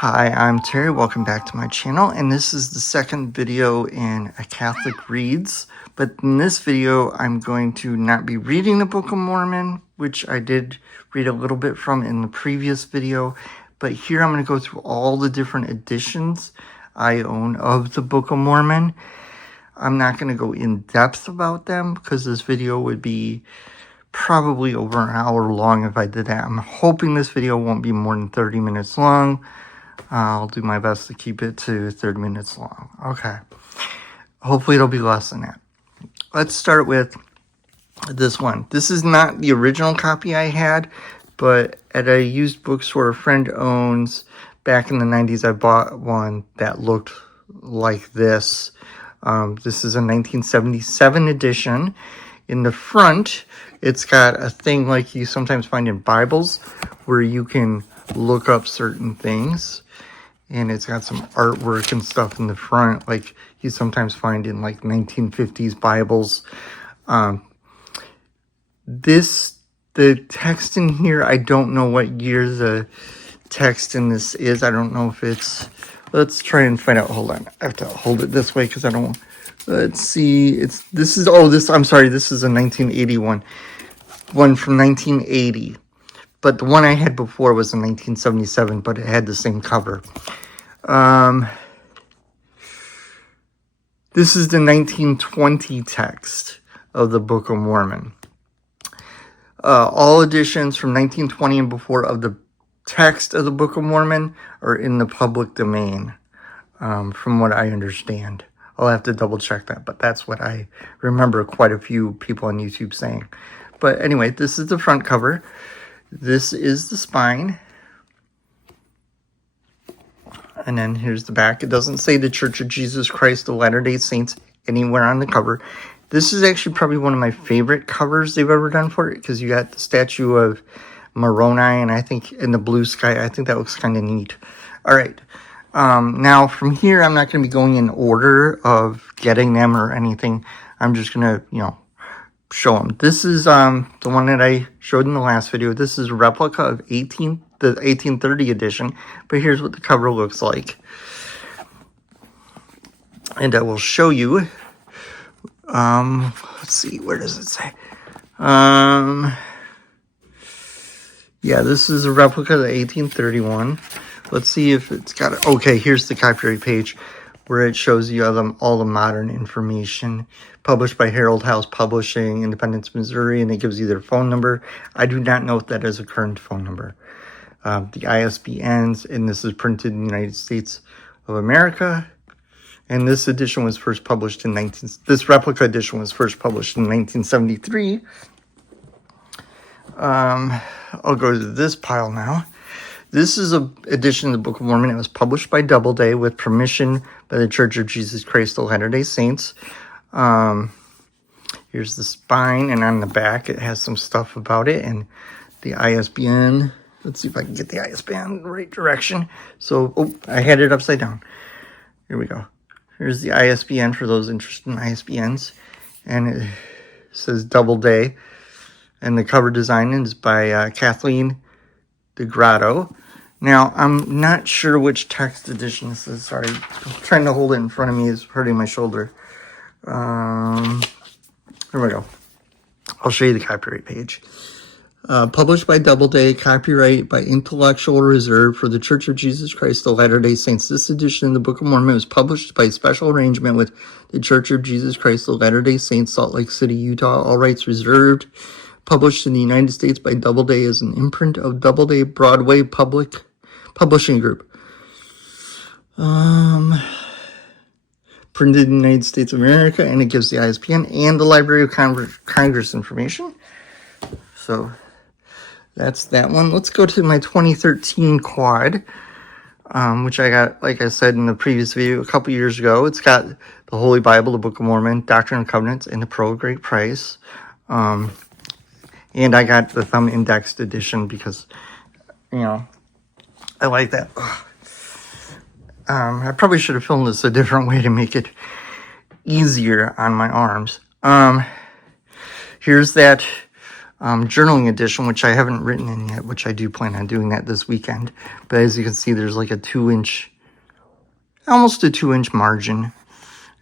Hi, I'm Terry. Welcome back to my channel, and this is the second video in A Catholic Reads. But in this video, I'm going to not be reading the Book of Mormon, which I did read a little bit from in the previous video. But here I'm going to go through all the different editions I own of the Book of Mormon. I'm not going to go in depth about them because this video would be probably over an hour long if I did that. I'm hoping this video won't be more than 30 minutes long. I'll do my best to keep it to 30 minutes long. Okay. Hopefully it'll be less than that. Let's start with this one. This is not the original copy I had, but at a used bookstore a friend owns. Back in the 90s, I bought one that looked like this. This is a 1977 edition. In the front, it's got a thing like you sometimes find in Bibles where you can look up certain things. And it's got some artwork and stuff in the front like you sometimes find in like 1950s Bibles. The text in here, I don't know what year the text in this is. I don't know if it's, let's try and find out. Hold on. I have to hold it this way because I don't, let's see. This is a 1981. One from 1980. But the one I had before was in 1977, but it had the same cover. This is the 1920 text of the Book of Mormon. All editions from 1920 and before of the text of the Book of Mormon are in the public domain, from what I understand. I'll have to double check that, but that's what I remember quite a few people on YouTube saying. But anyway, this is the front cover. This is the spine. And then here's the back. It doesn't say the Church of Jesus Christ of Latter-day Saints anywhere on the cover. This is actually probably one of my favorite covers they've ever done for it, because you got the statue of Moroni, and I think in the blue sky. I think that looks kind of neat. All right. Now from here, I'm not going to be going in order of getting them or anything. I'm just going to, show them. This is the one that I showed in the last video. This is a replica of the 1830 edition, but here's what the cover looks like. And I will show you. Let's see, where does it say? Yeah, this is a replica of the 1831. Let's see if it's got it. Okay, here's the copyright page where it shows you all the modern information. Published by Herald House Publishing, Independence, Missouri, and it gives you their phone number. I do not know if that is a current phone number. The ISBNs, and this is printed in the United States of America. And this edition was first published in this replica edition was first published in 1973. I'll go to this pile now. This is an edition of the Book of Mormon. It was published by Doubleday with permission by the Church of Jesus Christ of Latter-day Saints. Here's the spine, and on the back it has some stuff about it, and the ISBN. Let's see if I can get the ISBN in the right direction. So, I had it upside down. Here we go. Here's the ISBN for those interested in ISBNs, and it says Doubleday, and the cover design is by Kathleen DeGrotto. Now, I'm not sure which text edition this is. Sorry, trying to hold it in front of me is hurting my shoulder. Here we go. I'll show you the copyright page. Published by Doubleday, copyright by Intellectual Reserve for the Church of Jesus Christ of Latter-day Saints. This edition of the Book of Mormon was published by special arrangement with the Church of Jesus Christ of Latter-day Saints, Salt Lake City, Utah. All rights reserved. Published in the United States by Doubleday as an imprint of Doubleday Broadway Publishing Group. Printed in the United States of America, and it gives the ISBN and the Library of Congress information. So that's that one. Let's go to my 2013 quad, which I got, like I said in the previous video, a couple years ago. It's got the Holy Bible, the Book of Mormon, Doctrine and Covenants, and the Pearl of Great Price. And I got the thumb indexed edition because, I like that. I probably should have filmed this a different way to make it easier on my arms. Here's that journaling edition, which I haven't written in yet, which I do plan on doing that this weekend. But as you can see, there's like a 2-inch, almost a 2-inch margin.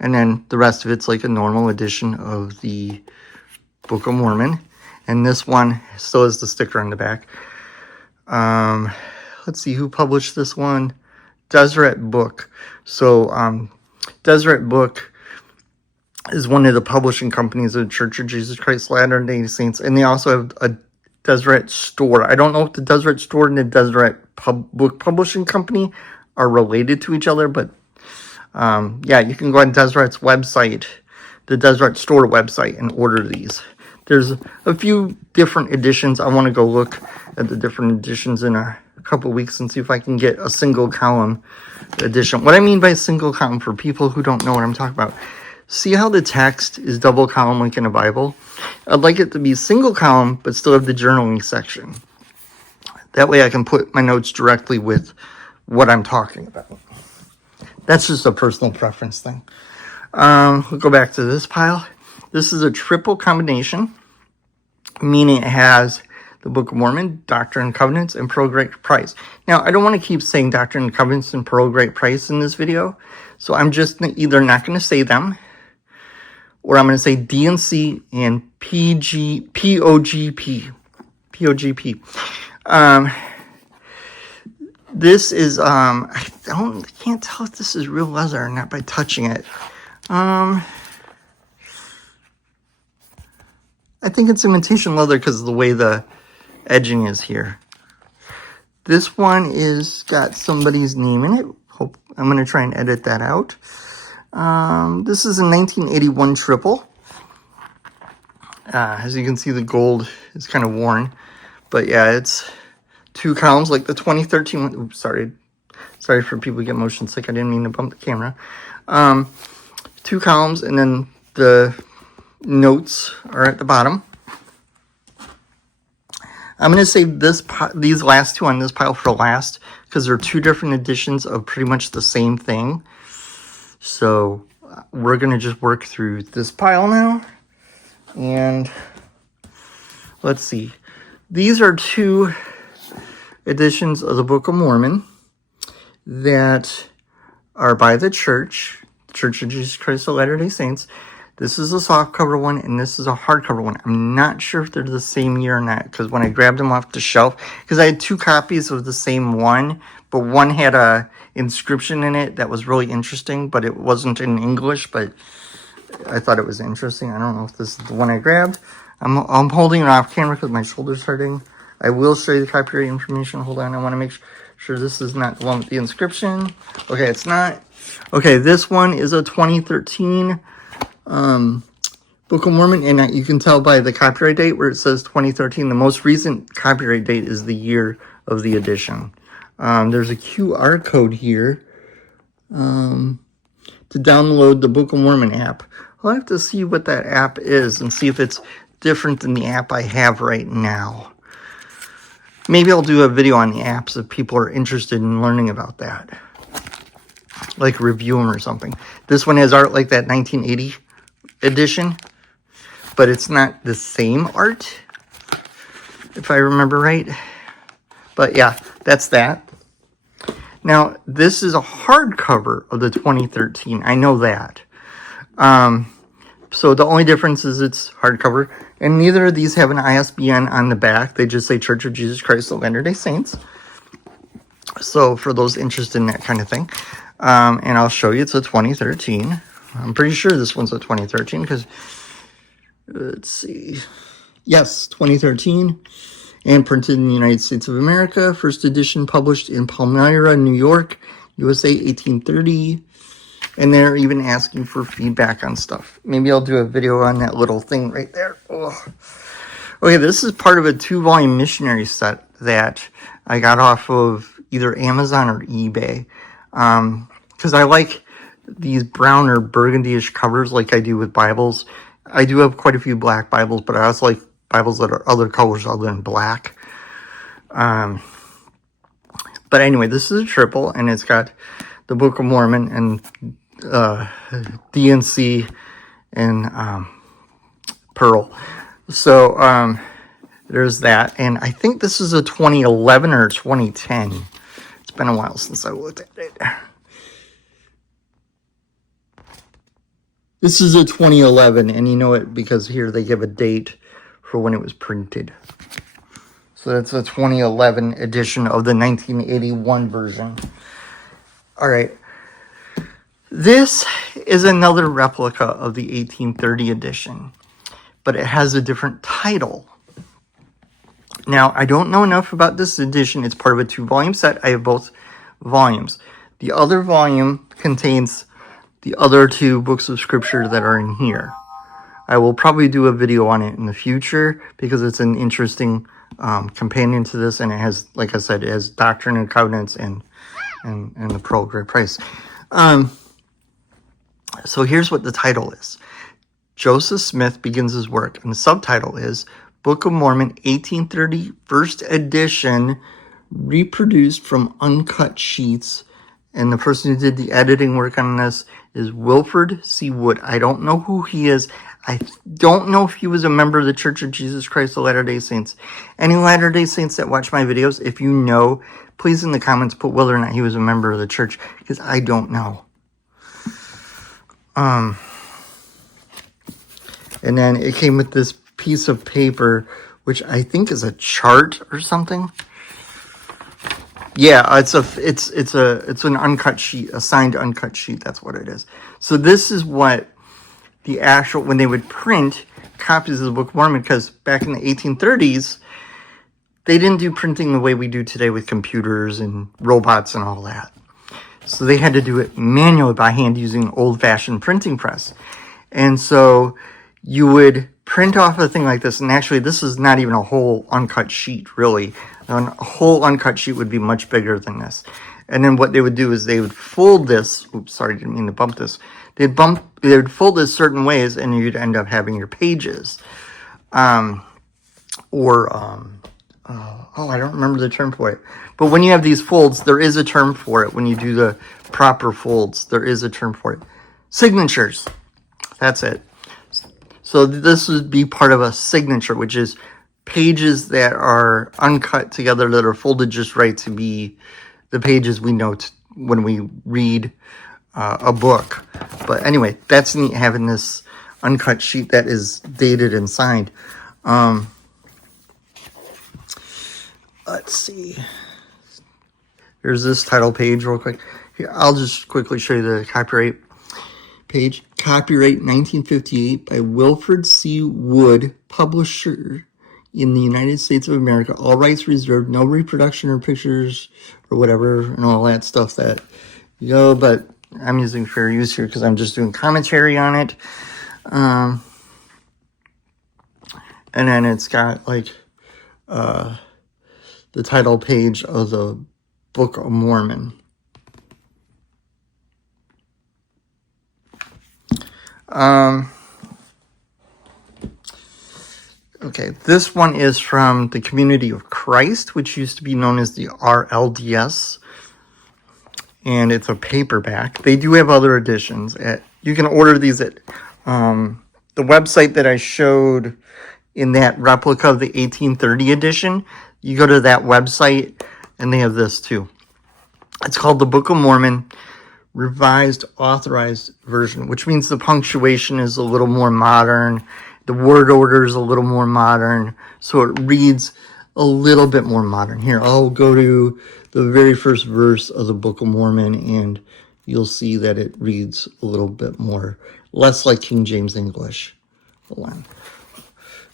And then the rest of it's like a normal edition of the Book of Mormon. And this one still has the sticker on the back. Let's see who published this one. Deseret Book. So Deseret Book is one of the publishing companies of the Church of Jesus Christ Latter-day Saints, and they also have a Deseret store. I don't know if the Deseret store and the Deseret book publishing company are related to each other, but yeah, you can go on Deseret's website, the Deseret store website, and order these. There's a few different editions. I want to go look at the different editions in a couple weeks and see if I can get a single column edition. What I mean by single column, for people who don't know what I'm talking about, see how the text is double column like in a Bible? I'd like it to be single column, but still have the journaling section. That way I can put my notes directly with what I'm talking about. That's just a personal preference thing. We'll go back to this pile. This is a triple combination, meaning it has the Book of Mormon, Doctrine and Covenants, and Pearl Great Price. Now, I don't want to keep saying Doctrine and Covenants and Pearl Great Price in this video, so I'm just either not going to say them, or I'm going to say D&C and POGP. This is, I can't tell if this is real leather or not by touching it. I think it's imitation leather because of the way the edging is here. This one is got somebody's name in it. I'm going to try and edit that out. This is a 1981 triple. As you can see, the gold is kind of worn. But yeah, it's 2 columns like the 2013 one. Oops, sorry for people who get motion sick. I didn't mean to bump the camera. 2 columns, and then the notes are at the bottom. I'm going to save these last 2 on this pile for last because they're 2 different editions of pretty much the same thing. So we're going to just work through this pile now. And let's see. These are 2 editions of the Book of Mormon that are by the Church of Jesus Christ of Latter-day Saints. This is a softcover one, and this is a hardcover one. I'm not sure if they're the same year or not, because when I grabbed them off the shelf, because I had 2 copies of the same one, but one had a inscription in it that was really interesting, but it wasn't in English, but I thought it was interesting. I don't know if this is the one I grabbed. I'm holding it off camera because my shoulder's hurting. I will show you the copyright information. Hold on, I want to make sure this is not the one with the inscription. Okay, it's not. Okay, this one is a 2013 Book of Mormon, and you can tell by the copyright date where it says 2013. The most recent copyright date is the year of the edition. There's a QR code here to download the Book of Mormon app. I'll have to see what that app is and see if it's different than the app I have right now. Maybe I'll do a video on the apps if people are interested in learning about that. Like review them or something. This one has art like that 1980 edition, but it's not the same art, if I remember right. But yeah, that's that. Now, this is a hardcover of the 2013. I know that. So the only difference is it's hardcover, and neither of these have an ISBN on the back. They just say Church of Jesus Christ of Latter-day Saints. So for those interested in that kind of thing. And I'll show you it's a 2013. I'm pretty sure this one's a 2013 because, let's see. Yes, 2013. And printed in the United States of America. First edition published in Palmyra, New York, USA, 1830. And they're even asking for feedback on stuff. Maybe I'll do a video on that little thing right there. Oh. Okay, this is part of a 2-volume missionary set that I got off of either Amazon or eBay. Because I like these brown or burgundy-ish covers like I do with Bibles. I do have quite a few black Bibles, but I also like Bibles that are other colors other than black. But anyway, this is a triple, and it's got the Book of Mormon and D&C and Pearl. So there's that. And I think this is a 2011 or 2010. It's been a while since I looked at it. This is a 2011, and you know it because here they give a date for when it was printed. So that's a 2011 edition of the 1981 version. All right. This is another replica of the 1830 edition, but it has a different title. Now, I don't know enough about this edition. It's part of a 2-volume set. I have both volumes. The other volume contains the other 2 books of scripture that are in here. I will probably do a video on it in the future because it's an interesting companion to this, and it has, like I said, it has Doctrine and Covenants and the Pearl of Great Price. So here's what the title is. Joseph Smith begins his work, and the subtitle is Book of Mormon 1830 First Edition, reproduced from uncut sheets. And the person who did the editing work on this is Wilford C. Wood. I don't know who he is. I don't know if he was a member of the Church of Jesus Christ of Latter-day Saints. Any Latter-day Saints that watch my videos, if you know, please in the comments put whether or not he was a member of the church, because I don't know. And then it came with this piece of paper, which I think is a chart or something. Yeah, it's an uncut sheet, a signed uncut sheet. That's what it is. So this is what the actual, when they would print copies of the Book of Mormon, because back in the 1830s, they didn't do printing the way we do today with computers and robots and all that. So they had to do it manually by hand using an old-fashioned printing press. And so you would print off a thing like this, and actually this is not even a whole uncut sheet, really. A whole uncut sheet would be much bigger than this. And then what they would do is they would fold this. Oops, sorry, didn't mean to bump this. They would fold this certain ways, and you'd end up having your pages. I don't remember the term for it. But when you have these folds, there is a term for it. When you do the proper folds, there is a term for it. Signatures. That's it. So this would be part of a signature, which is pages that are uncut together that are folded just right to be the pages we note when we read a book. But anyway, that's neat having this uncut sheet that is dated and signed. Let's see. Here's this title page real quick. Here, I'll just quickly show you the copyright page. Copyright 1958 by Wilford C. Wood, publisher in the United States of America. All rights reserved. No reproduction or pictures or whatever and all that stuff that you know, but I'm using fair use here because I'm just doing commentary on it. And then it's got like the title page of the Book of Mormon. Okay, this one is from the Community of Christ, which used to be known as the RLDS, and it's a paperback. They do have other editions. You can order these at the website that I showed in that replica of the 1830 edition. You go to that website, and they have this too. It's called the Book of Mormon, Revised Authorized Version, which means the punctuation is a little more modern. The word order is a little more modern, so it reads a little bit more modern. Here, I'll go to the very first verse of the Book of Mormon, and you'll see that it reads a little bit more, less like King James English. Hold on.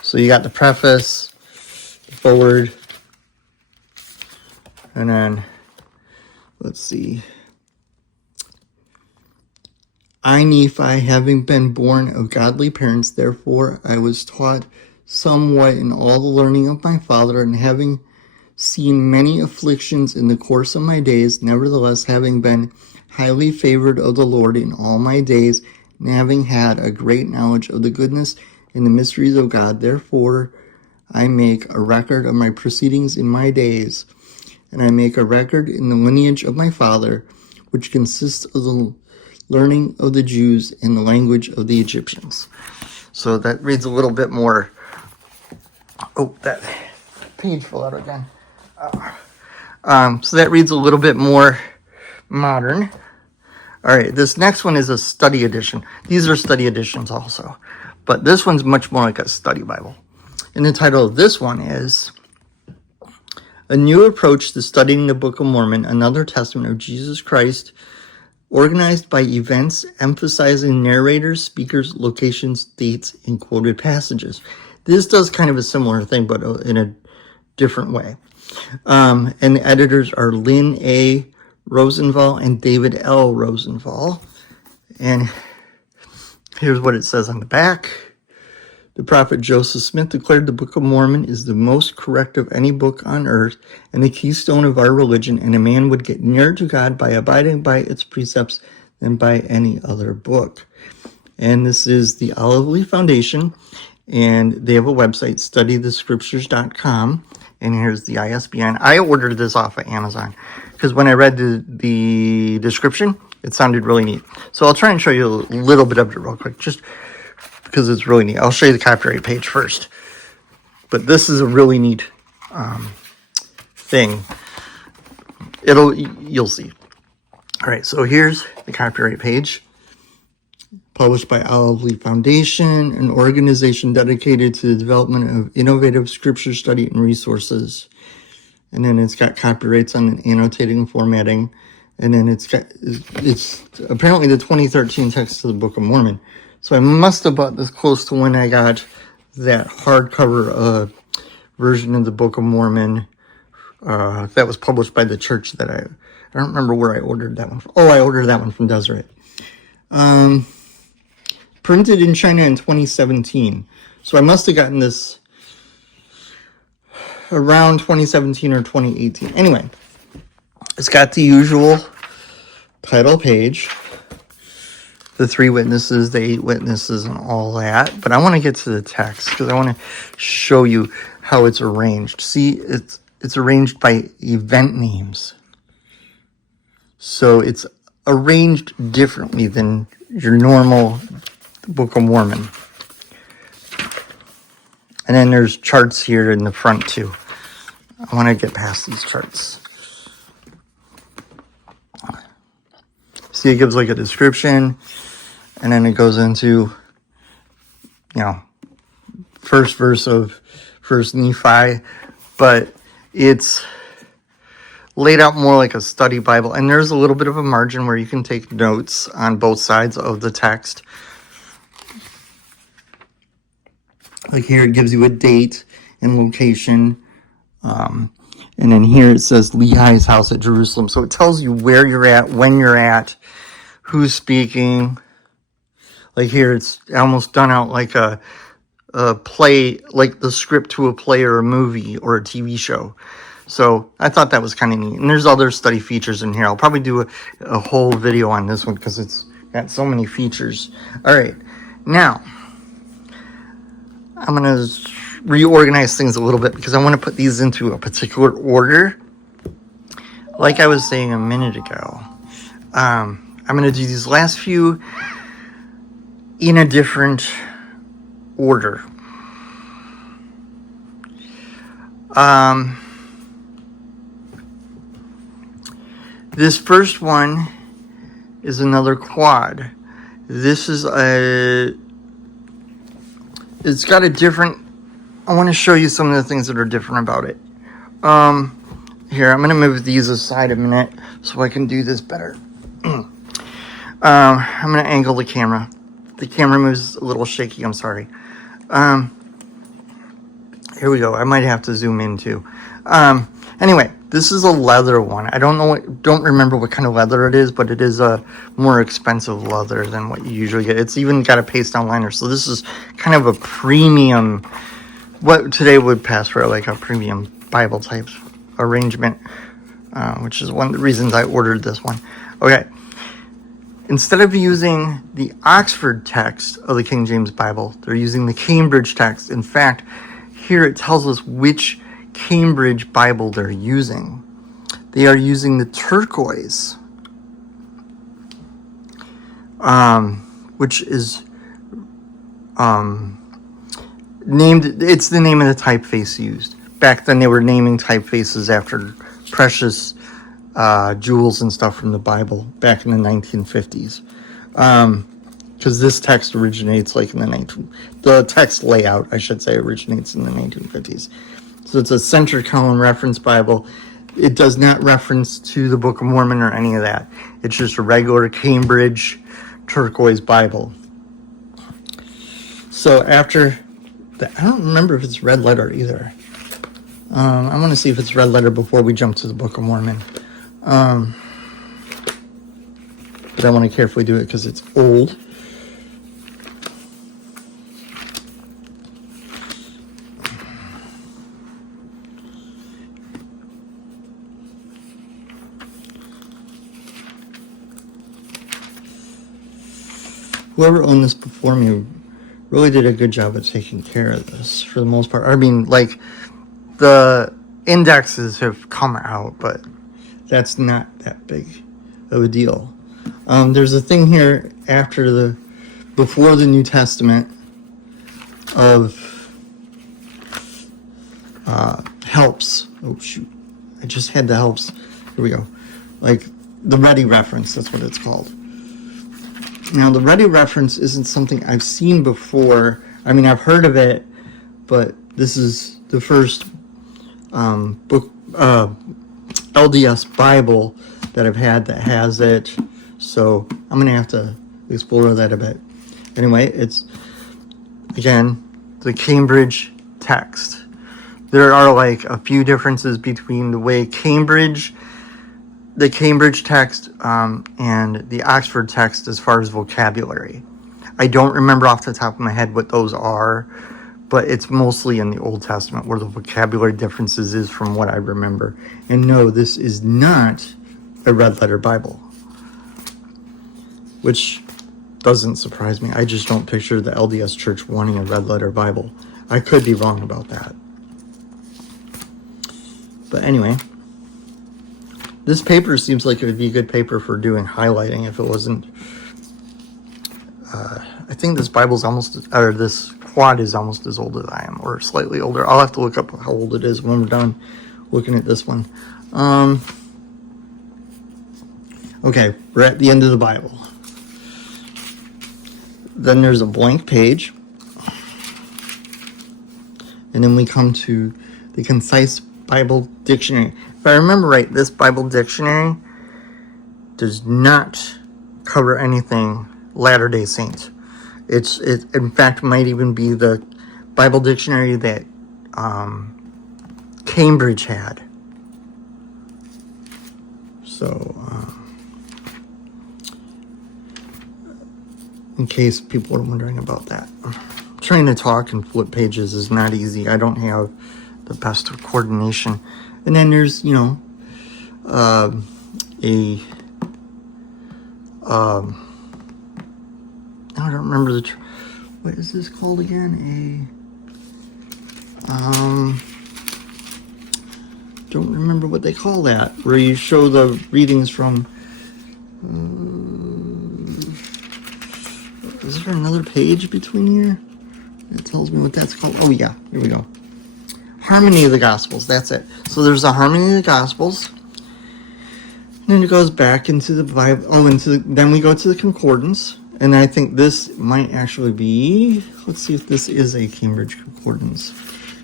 So you got the preface, the forward, and then, let's see. I, Nephi, having been born of godly parents, therefore I was taught somewhat in all the learning of my father, and having seen many afflictions in the course of my days, nevertheless having been highly favored of the Lord in all my days, and having had a great knowledge of the goodness and the mysteries of God, therefore I make a record of my proceedings in my days, and I make a record in the lineage of my father, which consists of the learning of the Jews and the language of the Egyptians. So that reads a little bit more Oh, that page fell out again. So that reads a little bit more modern. All right, this next one is a study edition. These are study editions also, but this one's much more like a study Bible. And the title of this one is A New Approach to Studying the Book of Mormon, Another Testament of Jesus Christ, organized by events emphasizing narrators, speakers, locations, dates, and quoted passages. This does kind of a similar thing, but in a different way. And the editors are Lynn A. Rosenthal and David L. Rosenthal. And here's what it says on the back. The prophet Joseph Smith declared the Book of Mormon is the most correct of any book on earth and the keystone of our religion, and a man would get nearer to God by abiding by its precepts than by any other book. And this is the Olive Leaf Foundation, and they have a website, studythescriptures.com, and here's the ISBN. I ordered this off of Amazon because when I read the description, it sounded really neat. So I'll try and show you a little bit of it real quick, just because it's really neat. I'll show you the copyright page first. But this is a really neat thing. You'll see. All right, so here's the copyright page. Published by Olive Leaf Foundation, an organization dedicated to the development of innovative scripture study and resources. And then it's got copyrights on annotating and formatting. And then it's apparently the 2013 text of the Book of Mormon. So I must have bought this close to when I got that hardcover version of the Book of Mormon that was published by the church that I don't remember where I ordered that one from. Oh, I ordered that one from Deseret. Printed in China in 2017. So I must have gotten this around 2017 or 2018. Anyway, it's got the usual title page, the 3 witnesses, the 8 witnesses, and all that. But I want to get to the text because I want to show you how it's arranged. See, it's arranged by event names. So it's arranged differently than your normal Book of Mormon. And then there's charts here in the front too. I want to get past these charts. See, it gives like a description, and then it goes into, first verse of First Nephi, but it's laid out more like a study Bible, and there's a little bit of a margin where you can take notes on both sides of the text. Like here, it gives you a date and location. And then here it says Lehi's house at Jerusalem. So it tells you where you're at, when you're at, who's speaking. Like here, it's almost done out like a play, like the script to a play or a movie or a TV show. So I thought that was kind of neat. And there's other study features in here. I'll probably do a whole video on this one because it's got so many features. All right, now I'm going to reorganize things a little bit because I want to put these into a particular order. Like I was saying a minute ago, I'm going to do these last few in a different order. This first one is another quad. This is it's got a different, I want to show you some of the things that are different about it. Here, I'm going to move these aside a minute so I can do this better. I'm going to angle the camera. The camera moves a little shaky, I'm sorry. Here we go. I might have to zoom in too. Anyway, this is a leather one. I don't remember what kind of leather it is, but it is a more expensive leather than what you usually get. It's even got a paste down liner. So this is kind of a premium, what today would pass for like a premium Bible type arrangement, which is one of the reasons I ordered this one. Okay. Instead of using the Oxford text of the King James Bible, they're using the Cambridge text. In fact, here it tells us which Cambridge Bible they're using. They are using the turquoise, which is It's the name of the typeface used. Back then they were naming typefaces after precious jewels and stuff from the Bible back in the 1950s. Because this text originates like in the text layout, I should say, originates in the 1950s. So it's a center column reference Bible. It does not reference to the Book of Mormon or any of that. It's just a regular Cambridge turquoise Bible. So after I don't remember if it's red letter either. I want to see if it's red letter before we jump to the Book of Mormon. But I want to carefully do it because it's old. Whoever owned this before me really did a good job of taking care of this for the most part. I mean, like, the indexes have come out, but that's not that big of a deal. There's a thing here before the New Testament of helps. Oh, shoot. I just had the helps. Here we go. Like, the ready reference, that's what it's called. Now, the ready reference isn't something I've seen before. I mean, I've heard of it, but this is the first book, LDS Bible that I've had that has it. So I'm going to have to explore that a bit. Anyway, it's, again, the Cambridge text. There are like a few differences between the way the Cambridge text and the Oxford text as far as vocabulary. I don't remember off the top of my head what those are, but it's mostly in the Old Testament where the vocabulary differences is from what I remember. And no, this is not a red letter Bible, which doesn't surprise me. I just don't picture the LDS Church wanting a red letter Bible. I could be wrong about that. But anyway, this paper seems like it would be a good paper for doing highlighting if it wasn't. I think this this quad is almost as old as I am, or slightly older. I'll have to look up how old it is when we're done looking at this one. Okay, we're at the end of the Bible. Then there's a blank page. And then we come to the Concise Bible Dictionary. If I remember right, this Bible dictionary does not cover anything Latter-day Saints. It in fact might even be the Bible dictionary that Cambridge had. So, in case people are wondering about that. Trying to talk and flip pages is not easy. I don't have the best of coordination. And then there's, I don't remember what is this called again? Don't remember what they call that, where you show the readings from, is there another page between here? That tells me what that's called. Oh yeah, here we go. Harmony of the Gospels, that's it. So there's a Harmony of the Gospels. And then it goes back into the Bible. Then we go to the Concordance. And I think this might actually be, let's see if this is a Cambridge Concordance.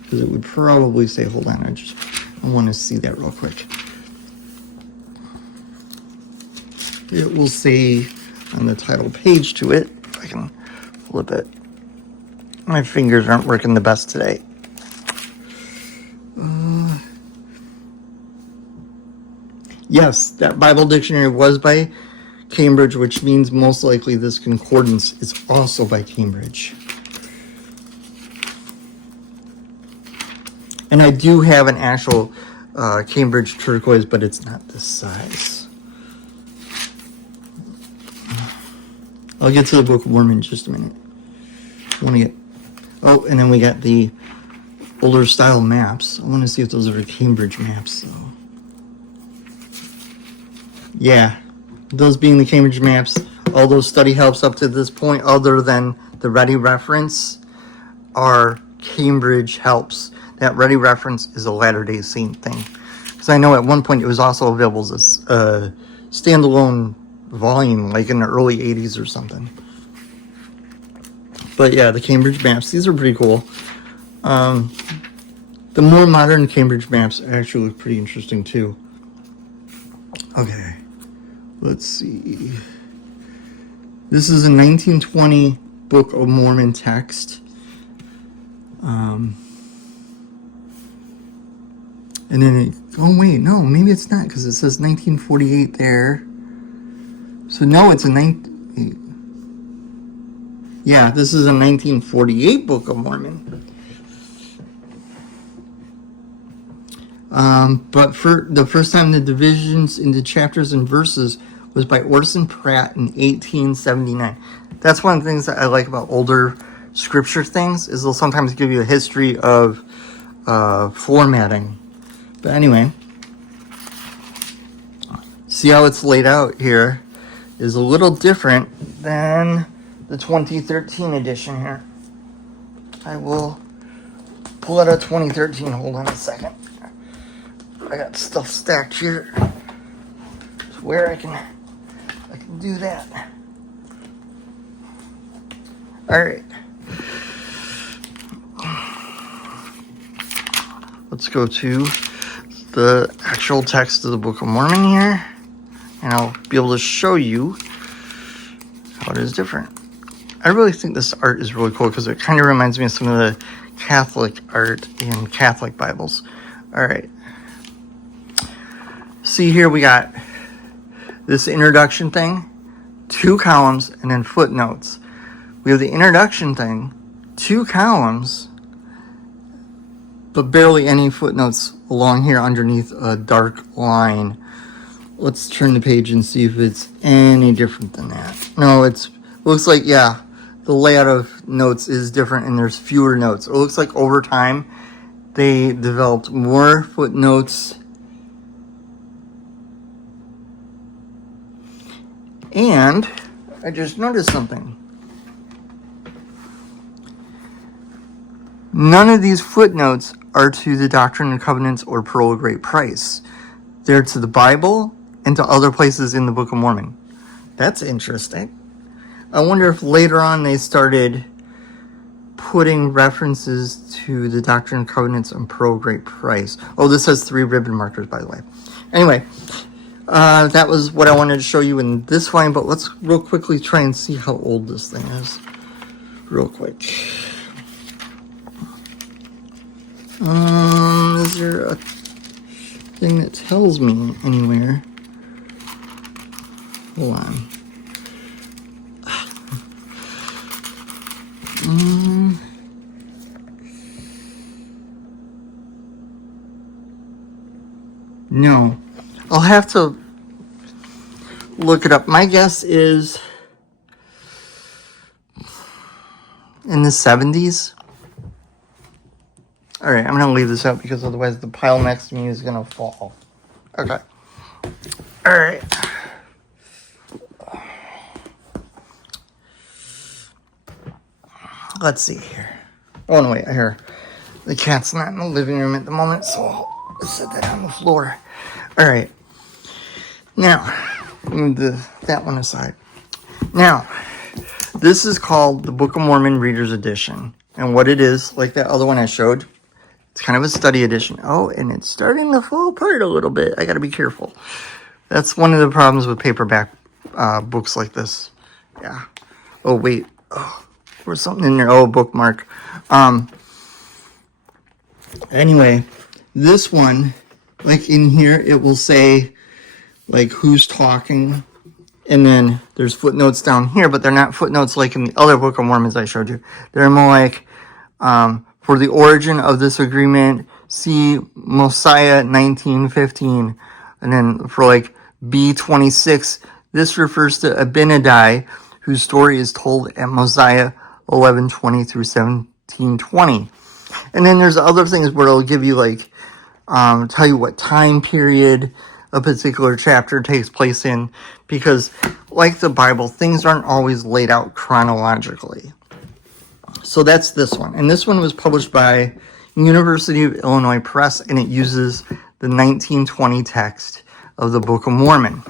Because it would probably say, hold on, I want to see that real quick. It will say on the title page to it, if I can flip it. My fingers aren't working the best today. Yes, that Bible dictionary was by Cambridge, which means most likely this concordance is also by Cambridge. And I do have an actual Cambridge turquoise, but it's not this size. I'll get to the Book of Mormon in just a minute. And then we got the older style maps. I want to see if those are Cambridge maps, though. Yeah, those being the Cambridge maps, all those study helps up to this point, other than the ready reference, are Cambridge helps. That ready reference is a Latter-day Saint thing. Because I know at one point it was also available as a standalone volume, like in the early 80s or something. But yeah, the Cambridge maps, these are pretty cool. The more modern Cambridge maps actually look pretty interesting too. Okay, let's see. This is a 1920 Book of Mormon text. And then, oh wait, no, maybe it's not, because it says 1948 there. So no, it's a yeah, this is a 1948 Book of Mormon. But for the first time, the divisions into chapters and verses was by Orson Pratt in 1879. That's one of the things that I like about older scripture things, is they'll sometimes give you a history of formatting. But anyway, see how it's laid out here is a little different than the 2013 edition here. I will pull out a 2013. Hold on a second. I got stuff stacked here to where I can do that. All right. Let's go to the actual text of the Book of Mormon here, and I'll be able to show you how it is different. I really think this art is really cool because it kind of reminds me of some of the Catholic art in Catholic Bibles. All right. See here, we got this introduction thing, 2 columns, and then footnotes. We have the introduction thing, 2 columns, but barely any footnotes along here underneath a dark line. Let's turn the page and see if it's any different than that. No, it looks like, yeah, the layout of notes is different and there's fewer notes. It looks like over time they developed more footnotes. And I just noticed something. None of these footnotes are to the Doctrine and Covenants or Pearl of Great Price. They're to the Bible and to other places in the Book of Mormon. That's interesting. I wonder if later on they started putting references to the Doctrine and Covenants and Pearl of Great Price. Oh, this has 3 ribbon markers, by the way. Anyway, that was what I wanted to show you in this volume, but let's real quickly try and see how old this thing is. Real quick. Is there a thing that tells me anywhere? Hold on. No. I'll have to look it up. My guess is in the 70s. All right, I'm going to leave this out because otherwise the pile next to me is going to fall. Okay. All right. Let's see here. Oh, no, wait, I hear the cat's not in the living room at the moment, so I'll set that on the floor. All right. Now, move that one aside. Now, this is called the Book of Mormon Reader's Edition. And what it is, like that other one I showed, it's kind of a study edition. Oh, and it's starting to fall apart a little bit. I got to be careful. That's one of the problems with paperback books like this. Yeah. Oh, wait. Oh, there's something in there. Oh, bookmark. Anyway, this one, like in here, it will say, like, who's talking. And then there's footnotes down here, but they're not footnotes like in the other Book of Mormons I showed you. They're more like, for the origin of this agreement, see Mosiah 19:15. And then for like B26, this refers to Abinadi, whose story is told at Mosiah 11:20 through 17:20. And then there's other things where it'll give you like, tell you what time period a particular chapter takes place in, because like the Bible, things aren't always laid out chronologically. So that's this one. And this one was published by University of Illinois Press, and it uses the 1920 text of the Book of Mormon.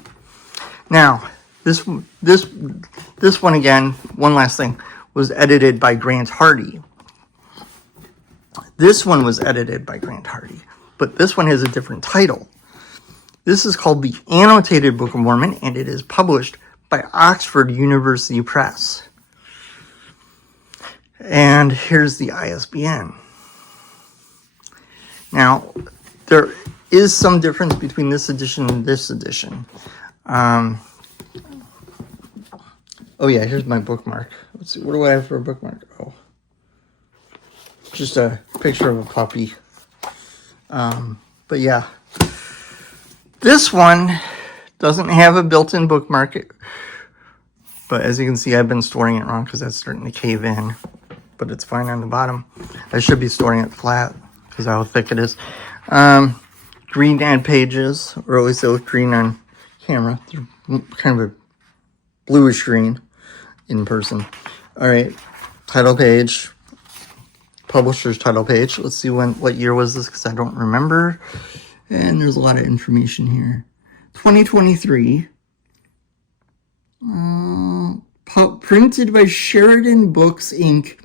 Now, this one again, one last thing, was edited by Grant Hardy. This one was edited by Grant Hardy, but this one has a different title. This is called the Annotated Book of Mormon, and it is published by Oxford University Press. And here's the ISBN. Now, there is some difference between this edition and this edition. Oh yeah, here's my bookmark. Let's see, what do I have for a bookmark? Oh, just a picture of a puppy. But yeah, this one doesn't have a built-in bookmark. But as you can see, I've been storing it wrong because that's starting to cave in. But it's fine on the bottom. I should be storing it flat because of how thick it is. Green ad pages, or at least they look green on camera. They're kind of a bluish green in person. All right, title page, publisher's title page. Let's see what year was this because I don't remember. And there's a lot of information here. 2023. Printed by Sheridan Books, Inc.,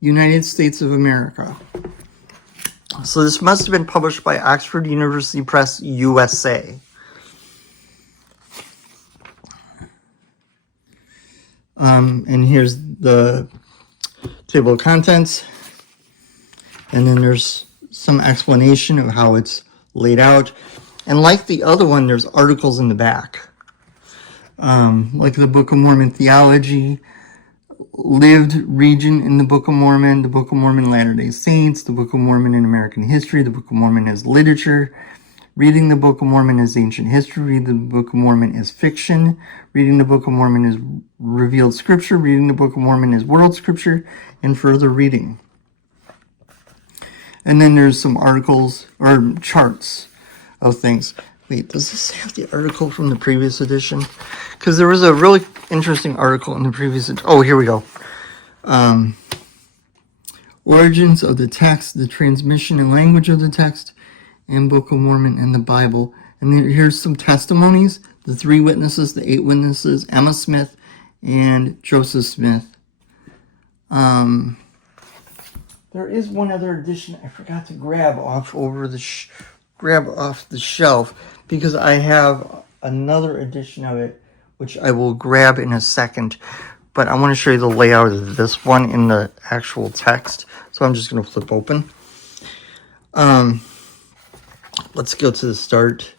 United States of America. So this must have been published by Oxford University Press, USA. And here's the table of contents. And then there's some explanation of how it's laid out. And like the other one, there's articles in the back. Like the Book of Mormon Theology, Lived Region in the Book of Mormon, the Book of Mormon Latter-day Saints, the Book of Mormon in American History, the Book of Mormon as Literature, Reading the Book of Mormon as Ancient History, Reading the Book of Mormon as Fiction, Reading the Book of Mormon as Revealed Scripture, Reading the Book of Mormon as World Scripture, and further reading. And then there's some articles or charts of things. Wait, does this have the article from the previous edition? Because there was a really interesting article in the previous edition. Oh, here we go. Origins of the text, the transmission and language of the text, and Book of Mormon and the Bible. And here's some testimonies. The 3 witnesses, the 8 witnesses, Emma Smith and Joseph Smith. There is one other edition I forgot to grab off the shelf because I have another edition of it, which I will grab in a second. But I want to show you the layout of this one in the actual text. So I'm just going to flip open. Let's go to the start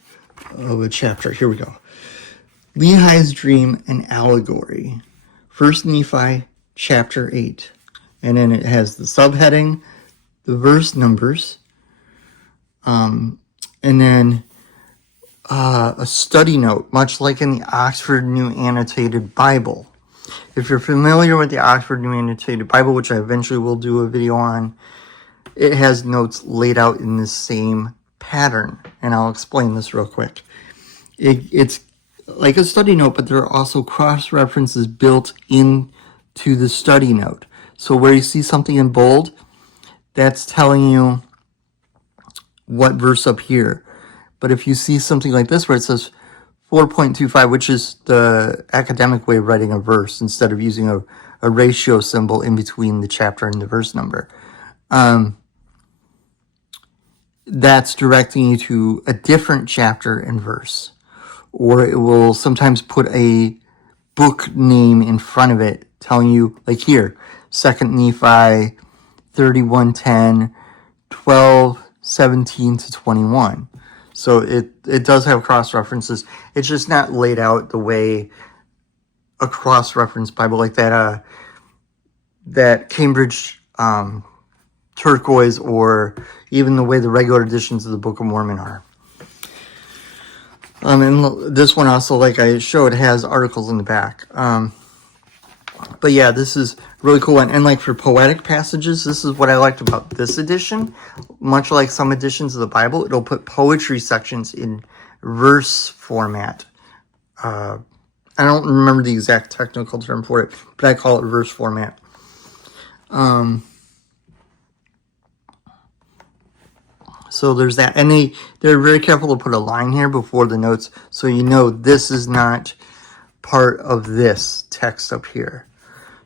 of a chapter. Here we go. Lehi's Dream and Allegory. 1 Nephi, chapter 8. And then it has the subheading, the verse numbers, and then a study note, much like in the Oxford New Annotated Bible. If you're familiar with the Oxford New Annotated Bible, which I eventually will do a video on, it has notes laid out in the same pattern. And I'll explain this real quick. It's like a study note, but there are also cross-references built into the study note. So where you see something in bold, that's telling you what verse up here. But if you see something like this where it says 4.25, which is the academic way of writing a verse instead of using a ratio symbol in between the chapter and the verse number, that's directing you to a different chapter and verse. Or it will sometimes put a book name in front of it telling you, like here, 2 Nephi 31:10, 12:17 to 21. So it does have cross-references. It's just not laid out the way a cross-reference Bible like that that Cambridge turquoise, or even the way the regular editions of the Book of Mormon are. And this one also, like I showed, has articles in the back. But yeah, this is a really cool one. And like for poetic passages, this is what I liked about this edition. Much like some editions of the Bible, it'll put poetry sections in verse format. I don't remember the exact technical term for it, but I call it verse format. So there's that. And they're very careful to put a line here before the notes, so you know this is not part of this text up here.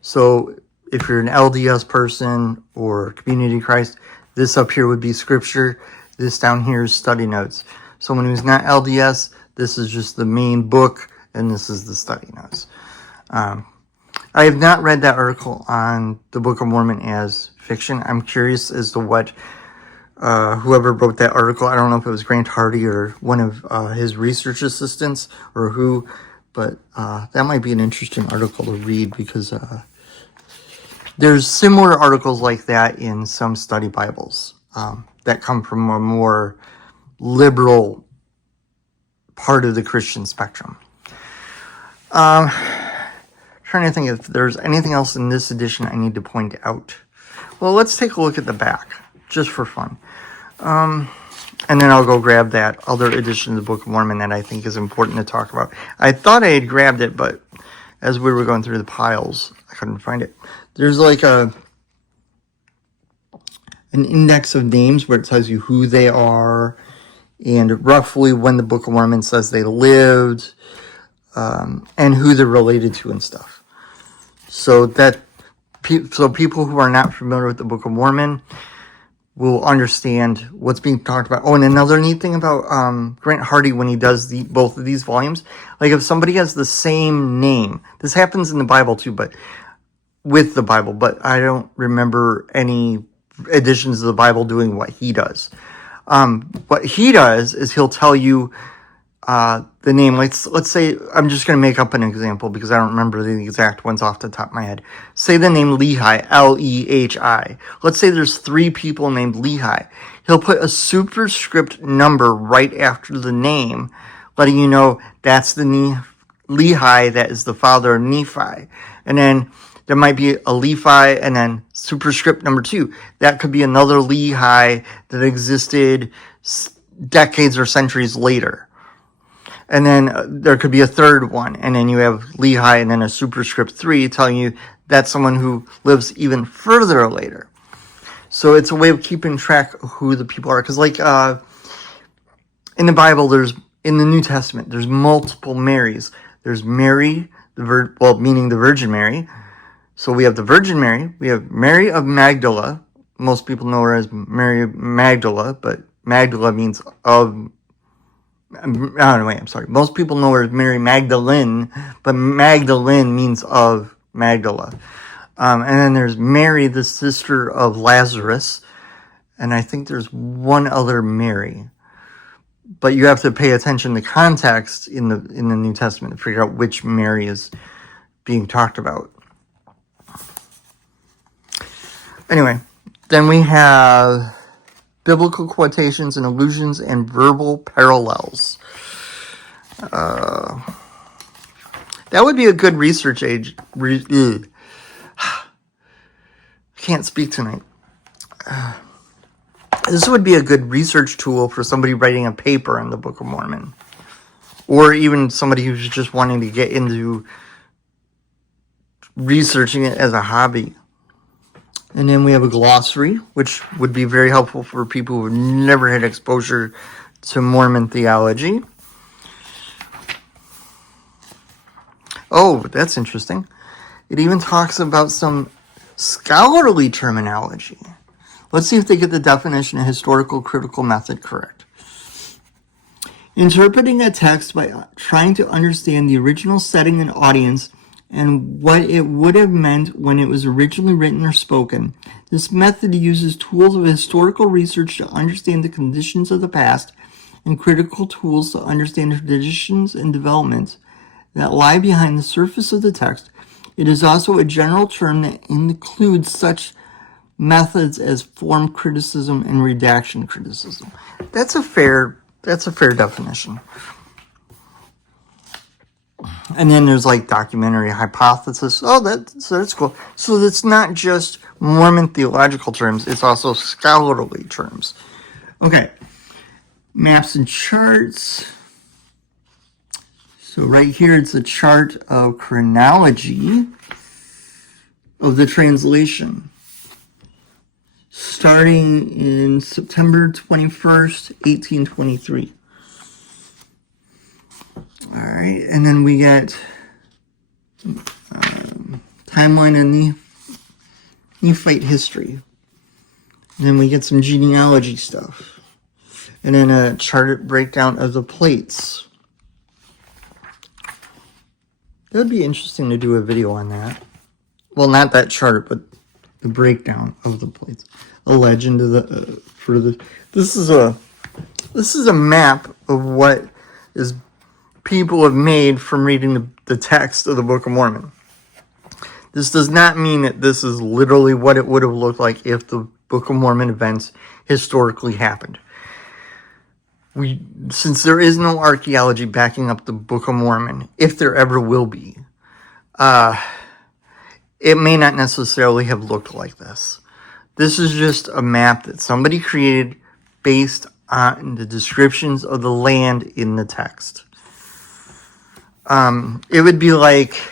So if you're an LDS person or Community Christ, this up here would be scripture. This down here is study notes. Someone who's not LDS, this is just the main book, and this is the study notes. I have not read that article on the Book of Mormon as fiction. I'm curious as to what whoever wrote that article, I don't know if it was Grant Hardy or one of his research assistants or who, but that might be an interesting article to read, because there's similar articles like that in some study Bibles that come from a more liberal part of the Christian spectrum. Trying to think if there's anything else in this edition I need to point out. Well, let's take a look at the back, just for fun. And then I'll go grab that other edition of the Book of Mormon that I think is important to talk about. I thought I had grabbed it, but as we were going through the piles, I couldn't find it. There's like an index of names where it tells you who they are and roughly when the Book of Mormon says they lived, and who they're related to and stuff. So people who are not familiar with the Book of Mormon will understand what's being talked about. Oh, and another neat thing about Grant Hardy when he does both of these volumes, like if somebody has the same name, this happens in the Bible too, but with the Bible, but I don't remember any editions of the Bible doing what he does. What he does is he'll tell you the name. Let's say, I'm just going to make up an example because I don't remember the exact ones off the top of my head. Say the name Lehi, L-E-H-I. Let's say there's 3 people named Lehi. He'll put a superscript number right after the name, letting you know that's the Lehi that is the father of Nephi. And then there might be a Lehi and then superscript number 2. That could be another Lehi that existed decades or centuries later. And then there could be a third one, and then you have Lehi and then a superscript 3 telling you that's someone who lives even further later. So it's a way of keeping track of who the people are. Because like in the Bible, in the New Testament, there's multiple Marys. There's Mary, meaning the Virgin Mary. So we have the Virgin Mary. We have Mary of Magdala. Most people know her as Mary of Magdala, but Magdala means of... I'm sorry. Most people know her as Mary Magdalene, but Magdalene means of Magdala. And then there's Mary, the sister of Lazarus. And I think there's one other Mary. But you have to pay attention to context in the New Testament to figure out which Mary is being talked about. Anyway, then we have biblical quotations and allusions and verbal parallels. That would be a good research age. Can't speak tonight. This would be a good research tool for somebody writing a paper on the Book of Mormon. Or even somebody who's just wanting to get into researching it as a hobby. And then we have a glossary, which would be very helpful for people who have never had exposure to Mormon theology. Oh, that's interesting. It even talks about some scholarly terminology. Let's see if they get the definition of historical critical method correct. Interpreting a text by trying to understand the original setting and audience and what it would have meant when it was originally written or spoken. This method uses tools of historical research to understand the conditions of the past and critical tools to understand the traditions and developments that lie behind the surface of the text. It is also a general term that includes such methods as form criticism and redaction criticism. That's a fair definition. And then there's like documentary hypothesis. Oh, that's cool. So it's not just Mormon theological terms, it's also scholarly terms. Okay. Maps and charts. So right here it's a chart of chronology of the translation. starting in September 21st, 1823. All right, and then we get timeline and Nephite history. And then we get some genealogy stuff. And then a charted breakdown of the plates. That would be interesting to do a video on that. Well, not that chart, but the breakdown of the plates. A legend of the This is a map of what is people have made from reading the text of the Book of Mormon. This does not mean that this is literally what it would have looked like if the Book of Mormon events historically happened. Since there is no archaeology backing up the Book of Mormon, if there ever will be, it may not necessarily have looked like this. This is just a map that somebody created based on the descriptions of the land in the text. It would be like,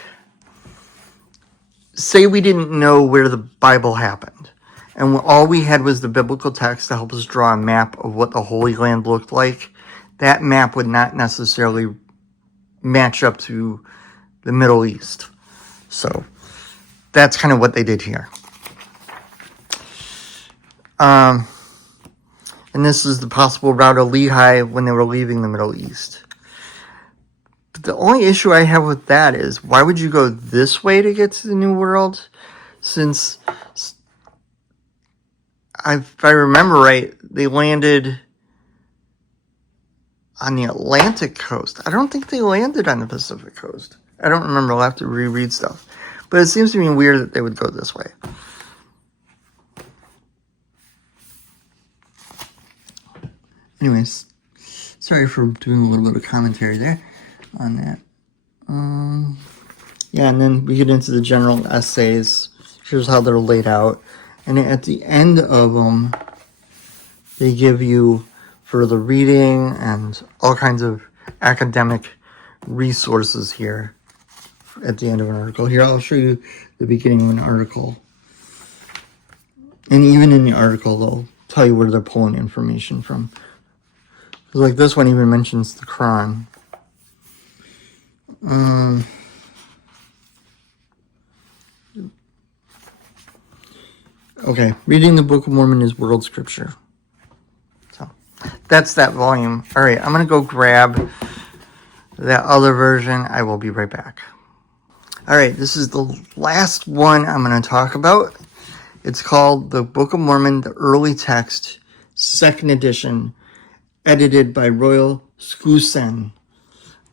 say we didn't know where the Bible happened, and all we had was the biblical text to help us draw a map of what the Holy Land looked like. That map would not necessarily match up to the Middle East. So that's kind of what they did here. And this is the possible route of Lehi when they were leaving the Middle East. But the only issue I have with that is, why would you go this way to get to the New World? Since, if I remember right, they landed on the Atlantic coast. I don't think they landed on the Pacific coast. I don't remember. I'll have to reread stuff. But it seems to me weird that they would go this way. Anyways, sorry for doing a little bit of commentary there on that. Yeah, and then we get into the general essays. Here's how they're laid out. And at the end of them, they give you further reading and all kinds of academic resources here at the end of an article. Here, I'll show you the beginning of an article. And even in the article, they'll tell you where they're pulling information from. Like this one even mentions the Quran. Okay, reading the Book of Mormon is world scripture. So that's that volume. All right, I'm going to go grab that other version. I will be right back. All right, this is the last one I'm going to talk about. It's called the Book of Mormon, the Early Text, 2nd edition, edited by Royal Skusen.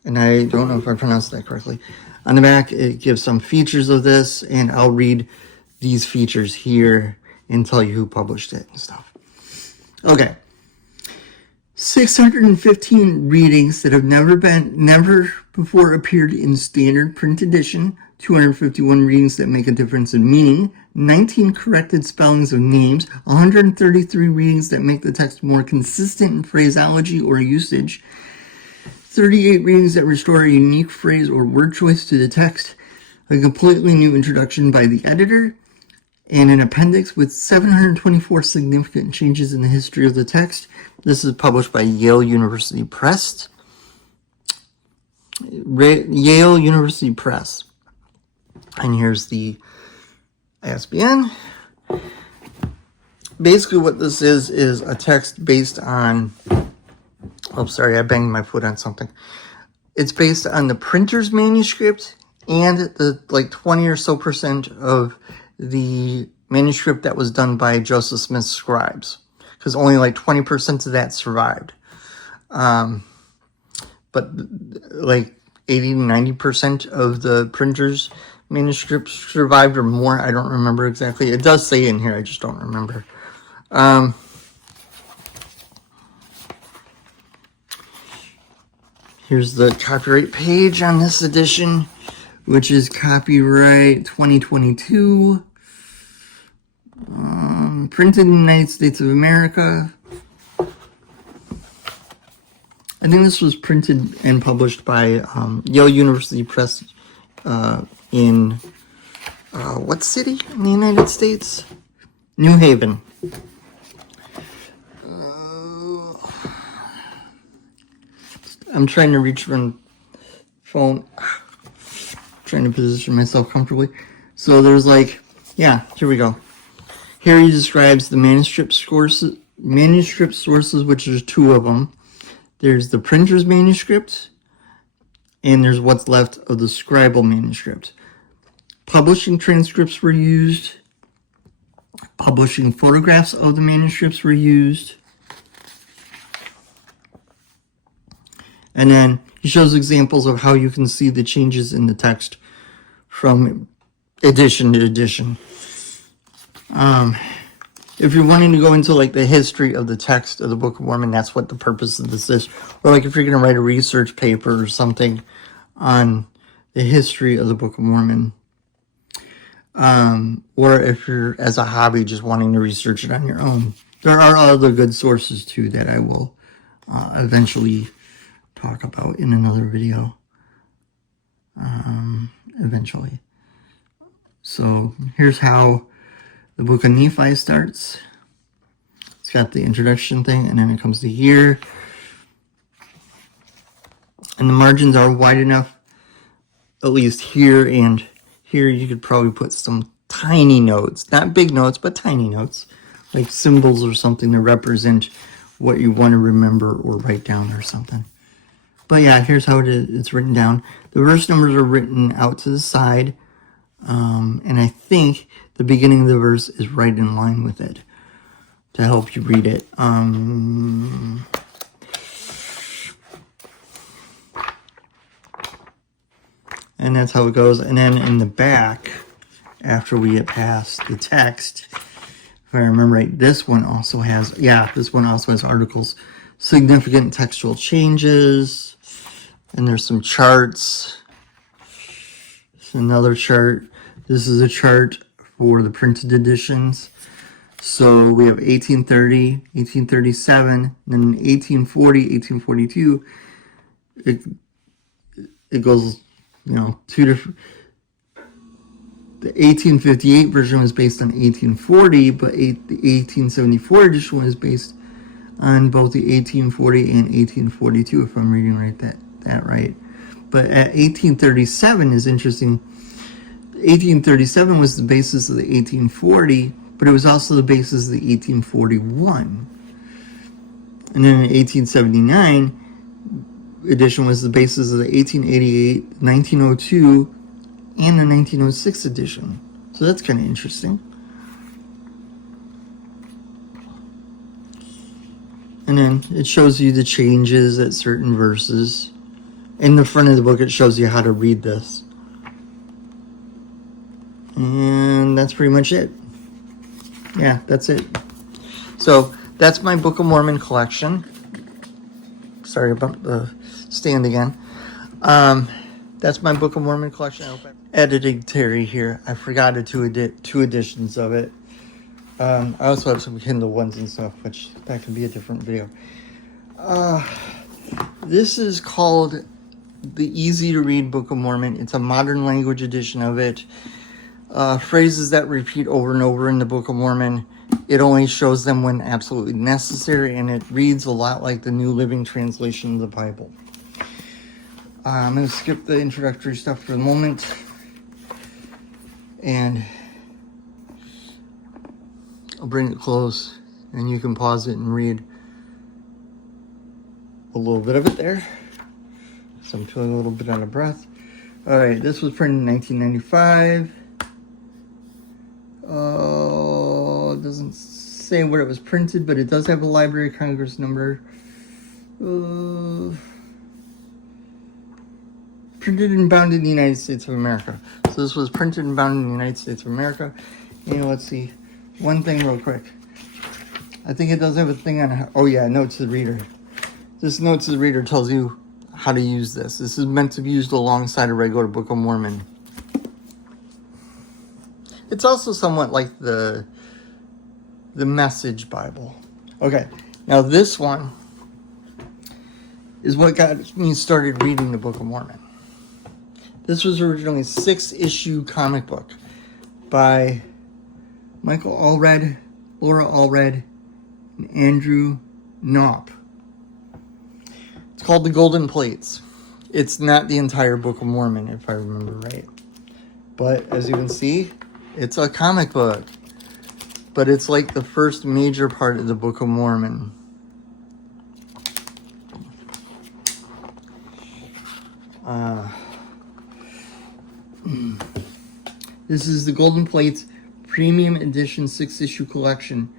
And I don't know if I pronounced that correctly. On the back, it gives some features of this, and I'll read these features here and tell you who published it and stuff. Okay. 615 readings that have never before appeared in standard print edition, 251 readings that make a difference in meaning, 19 corrected spellings of names, 133 readings that make the text more consistent in phraseology or usage, 38 readings that restore a unique phrase or word choice to the text, a completely new introduction by the editor, and an appendix with 724 significant changes in the history of the text. This is published by Yale University Press. Yale University Press. And here's the ISBN. Basically what this is a text based on... Oh, sorry, I banged my foot on something. It's based on the printer's manuscript and the 20 or so % of the manuscript that was done by Joseph Smith's scribes, because only 20% of that survived. But 80 to 90% of the printer's manuscript survived or more. I don't remember exactly. It does say in here, I just don't remember. Here's the copyright page on this edition, which is copyright 2022. Printed in the United States of America. I think this was printed and published by Yale University Press in what city in the United States? New Haven. I'm trying to reach from phone, trying to position myself comfortably. So there's like, yeah, here we go. Here he describes the manuscript sources, which there's two of them. There's the printer's manuscript, and there's what's left of the scribal manuscript. Publishing transcripts were used. Publishing photographs of the manuscripts were used. And then he shows examples of how you can see the changes in the text from edition to edition. If you're wanting to go into like the history of the text of the Book of Mormon, that's what the purpose of this is. Or like if you're going to write a research paper or something on the history of the Book of Mormon. Or if you're, as a hobby, just wanting to research it on your own. There are other good sources too that I will eventually talk about in another video. Eventually. So here's how the book of Nephi starts. It's got the introduction thing, and then it comes to here. And the margins are wide enough, at least here and here. You could probably put some tiny notes, not big notes, but tiny notes, like symbols or something to represent what you want to remember or write down or something. But yeah, here's how it's written down. The verse numbers are written out to the side. And I think the beginning of the verse is right in line with it to help you read it. And that's how it goes. And then in the back, after we get past the text, if I remember right, this one also has articles, significant textual changes, and there's some charts. There's another chart. This is a chart for the printed editions. So we have 1830, 1837, then 1840, 1842. It goes, two different. The 1858 version was based on 1840, but the 1874 edition was based on both the 1840 and 1842, if I'm reading that right. But at 1837 is interesting. 1837 was the basis of the 1840, but it was also the basis of the 1841. And then in 1879 edition was the basis of the 1888, 1902, and the 1906 edition. So that's kind of interesting. And then it shows you the changes at certain verses. In the front of the book, it shows you how to read this. And that's pretty much it. Yeah, that's it. So that's my Book of Mormon collection. Sorry about the stand again. That's my Book of Mormon collection. Editing Terry here. I forgot to two editions of it. I also have some Kindle ones and stuff, which that could be a different video. This is called the Easy to Read Book of Mormon. It's a modern language edition of it. Phrases that repeat over and over in the Book of Mormon. It only shows them when absolutely necessary, and it reads a lot like the New Living Translation of the Bible. I'm going to skip the introductory stuff for the moment, and I'll bring it close, and you can pause it and read a little bit of it there. So I'm feeling a little bit out of breath. All right, this was printed in 1995. It doesn't say where it was printed, but it does have a Library of Congress number. Printed and bound in the United States of America. So this was printed and bound in the United States of America. Let's see. One thing real quick. I think it does have a thing on... Oh yeah, note to the reader. This note to the reader tells you how to use this. This is meant to be used alongside a regular Book of Mormon. It's also somewhat like the Message Bible. Okay, now this one is what got me started reading the Book of Mormon. This was originally a 6-issue comic book by Michael Allred, Laura Allred, and Andrew Knopp. It's called The Golden Plates. It's not the entire Book of Mormon, if I remember right. But as you can see, it's a comic book. But it's like the first major part of the Book of Mormon. This is the Golden Plates Premium Edition 6-issue collection.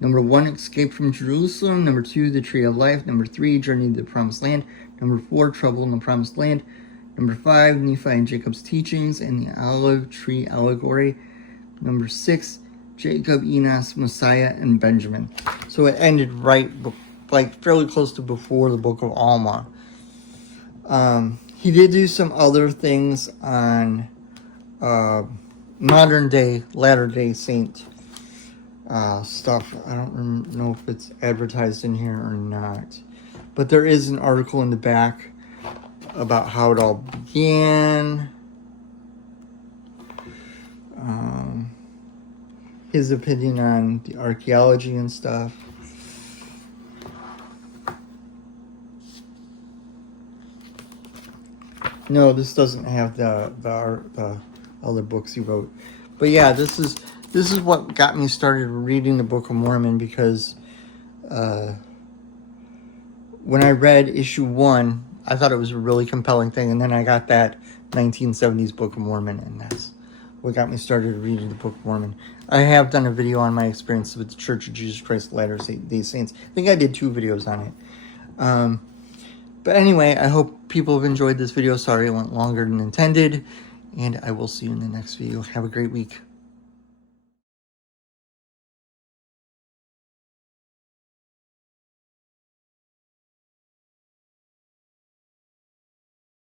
Number 1, Escape from Jerusalem. Number 2, The Tree of Life. Number 3, Journey to the Promised Land. Number 4, Trouble in the Promised Land. Number 5, Nephi and Jacob's Teachings and the Olive Tree Allegory. Number 6, Jacob, Enos, Messiah, and Benjamin. So it ended right, like fairly close to before the Book of Alma. He did do some other things on modern day, Latter-day Saint stuff. I don't know if it's advertised in here or not. But there is an article in the back about how it all began. His opinion on the archaeology and stuff. No, this doesn't have the other books he wrote. But yeah, this is what got me started reading the Book of Mormon, because when I read issue 1, I thought it was a really compelling thing, and then I got that 1970s Book of Mormon, and that's what got me started reading the Book of Mormon. I have done a video on my experience with the Church of Jesus Christ of Latter-day Saints. I think I did 2 videos on it. But anyway, I hope people have enjoyed this video. Sorry it went longer than intended, and I will see you in the next video. Have a great week.